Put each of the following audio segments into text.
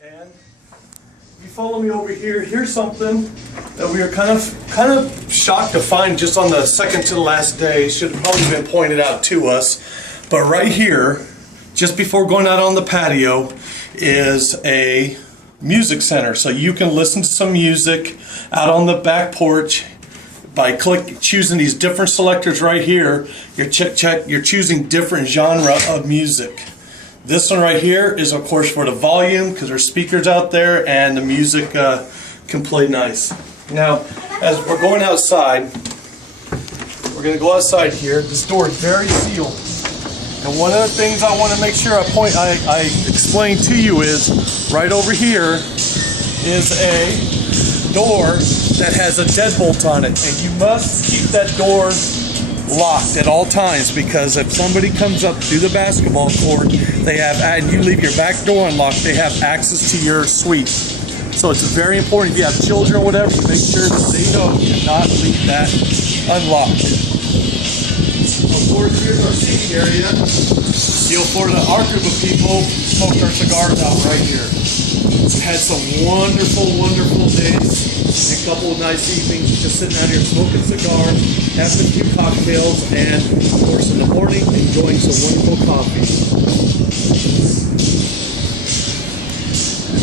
And you follow me over here. Here's something that we are kind of shocked to find just on the second to the last day. Should have probably been pointed out to us. But right here, just before going out on the patio, is a music center. So you can listen to some music out on the back porch by choosing these different selectors right here. You're choosing different genre of music. This one right here is, of course, for the volume, because there's speakers out there and the music can play nice. Now, as we're going outside, we're going to go outside here. This door is very sealed. And one of the things I want to make sure I explain to you is, right over here is a door that has a deadbolt on it. And you must keep that door locked at all times, because if somebody comes up through the basketball court, and you leave your back door unlocked, they have access to your suite. So it's very important, if you have children or whatever, you make sure that they know you cannot leave that unlocked. Of course, here's our seating area. For our group of people, smoke our cigars out right here. We've had some wonderful, wonderful days. A couple of nice evenings just sitting out here smoking cigars, having a few cocktails, and of course in the morning enjoying some wonderful coffee.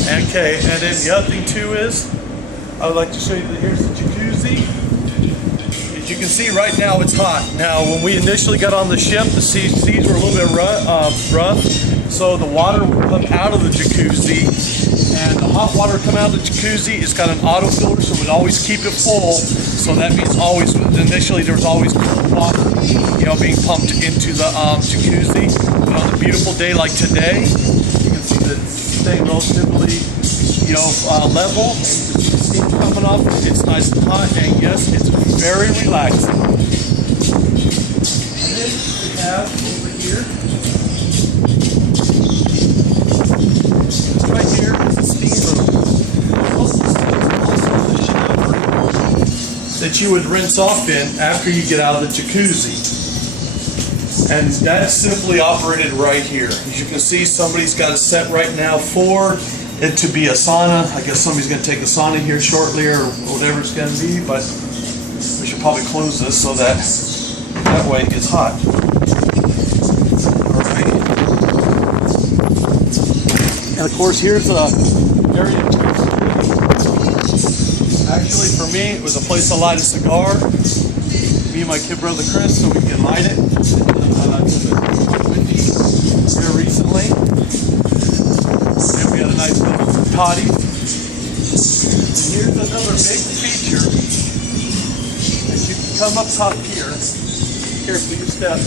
Okay, and then the other thing too is, I would like to show you that here's the jacuzzi. As you can see right now it's hot. Now when we initially got on the ship, the seas were a little bit rough, so the water would come out of the jacuzzi. And the hot water coming out of the jacuzzi, it's got an auto filter, so it would always keep it full. So that means always, initially there was always cold water, being pumped into the jacuzzi. But on a beautiful day like today, you can see that it's staying relatively, level. And you can see the steam coming off. It's nice and hot, and yes, it's very relaxing. And then we have over here. Right here is a steam room. Also the shower that you would rinse off in after you get out of the jacuzzi. And that's simply operated right here. As you can see, somebody's got it set right now for it to be a sauna. I guess somebody's going to take a sauna here shortly or whatever it's going to be, but we should probably close this so that way it gets hot. And of course, here's a area. Actually, for me, it was a place to light a cigar. Me and my kid brother Chris, so we can light it. Here recently, and we had a nice little toddy. And here's another big feature. As you can come up top here, carefully your steps.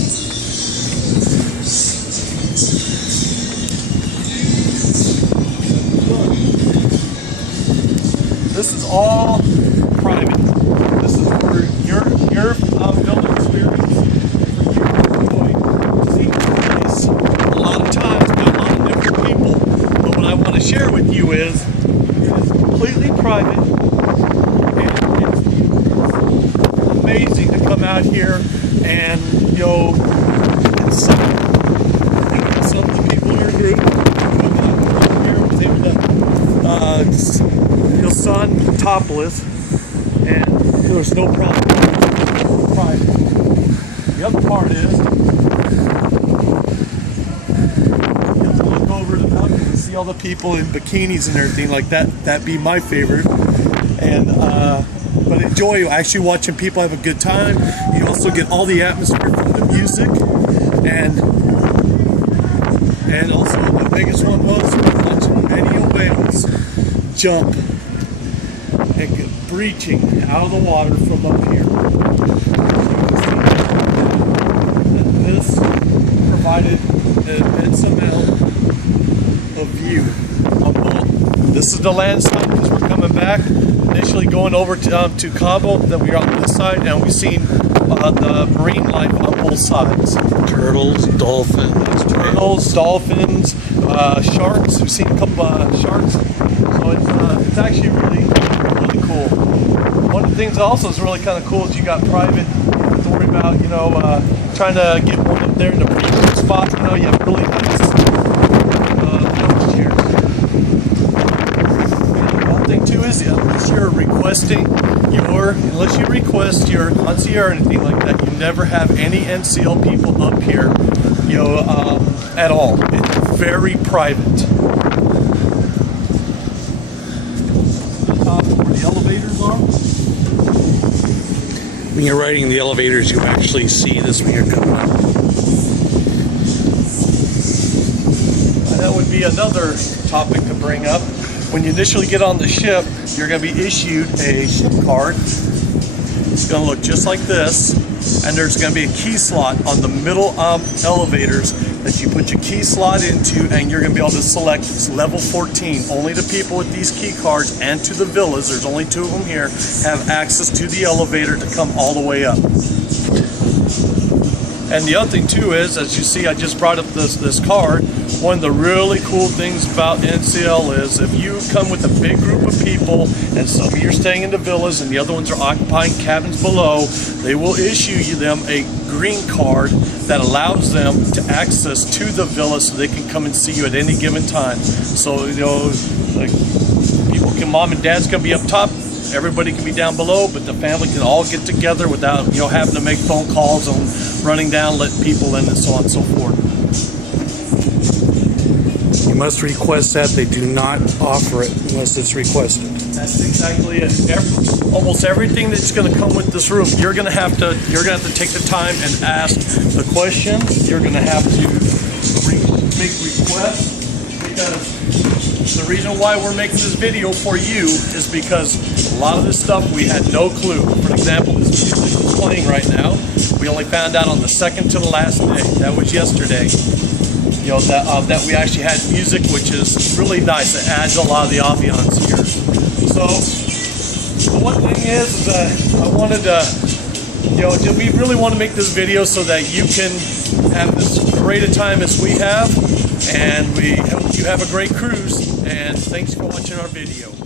This is all private. This is for your building experience, for you to enjoy seeing the place a lot of times by a lot of different people. But what I want to share with you is, it is completely private, and it's amazing to come out here and some of the people in your group come out here was able to sun topless, and there was no problem. Private. The other part is, you have to look over the mountain and see all the people in bikinis and everything like that. That'd be my favorite. And but enjoy actually watching people have a good time. You also get all the atmosphere from the music, and also the biggest one was watching many whales jump and get breaching out of the water from up here. And this provided an immense amount of view on both. This is the land side because we're coming back. Initially going over to Cabo, then we are on this side, and we've seen the marine life on both sides. Turtles, dolphins, sharks. We've seen a couple sharks. So it's actually really cool. One of the things also is really kind of cool is you got private. You don't have to worry about trying to get one up there in the premium spot. You have really nice lounge chairs. is, unless you request your concierge or anything like that, you never have any NCL people up here, at all. It's very private. The top where the elevators are. When you're riding the elevators, you actually see this when you're coming up. That would be another topic to bring up. When you initially get on the ship, you're going to be issued a ship card. It's going to look just like this, and there's going to be a key slot on the middle elevators that you put your key slot into, and you're going to be able to select level 14. Only the people with these key cards and to the villas, there's only 2 of them here, have access to the elevator to come all the way up. And the other thing too is, as you see, I just brought up this card. One of the really cool things about NCL is if you come with a big group of people and some of you are staying in the villas and the other ones are occupying cabins below, they will issue them a green card that allows them to access to the villa so they can come and see you at any given time. So, like people can, mom and dad's gonna be up top, everybody can be down below, but the family can all get together without having to make phone calls and running down, letting people in, and so on and so forth. You must request that. They do not offer it unless it's requested. That's exactly it. Almost everything that's going to come with this room, you're going to have to take the time and ask the question. You're going to have to make requests, because the reason why we're making this video for you is because a lot of this stuff we had no clue. For example, this music is playing right now. We only found out on the second to the last day. That was yesterday. That we actually had music, which is really nice. It adds a lot of the ambiance here. So the one thing is that I wanted to, we really want to make this video so that you can have as great a time as we have, and we hope you have a great cruise, and thanks for watching our video.